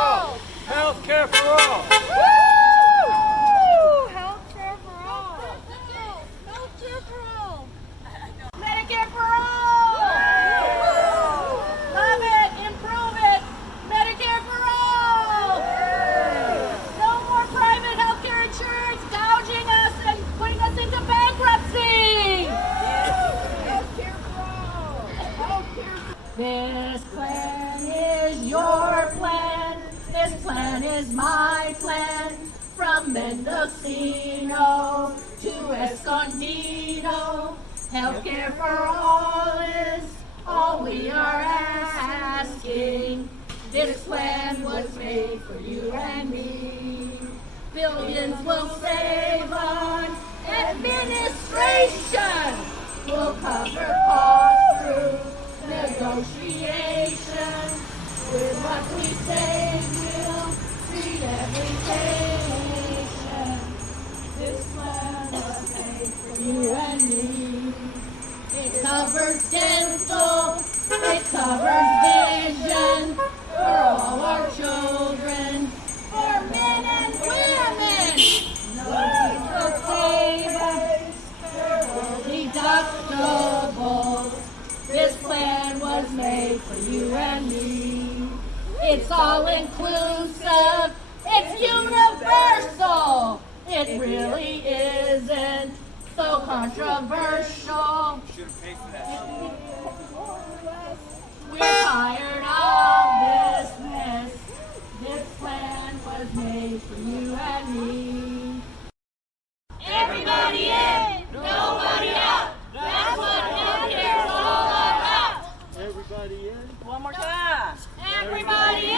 all. Healthcare for all. Healthcare for all. Healthcare for all. Medicare for all. Love it. Improve it. Medicare for all. No more private healthcare insurance gouging us and putting us into bankruptcy. Healthcare for all. Healthcare for all. This plan is your plan. This plan is my plan. From Mendocino to Escondido, healthcare for all is all we are asking. This plan was made for you and me. Billions will save on administration. We'll cover costs through negotiation. With what we save, we'll treat every patient. This plan was made for you and me. It covers dental, it covers vision for all our children, for men and women. No savings, deductibles. This plan was made for you and me. It's all inclusive, it's universal. It really isn't so controversial. We're tired of this mess. This plan was made for you and me. Everybody in, nobody out. That's what healthcare is all about. Everybody in. One more time. Everybody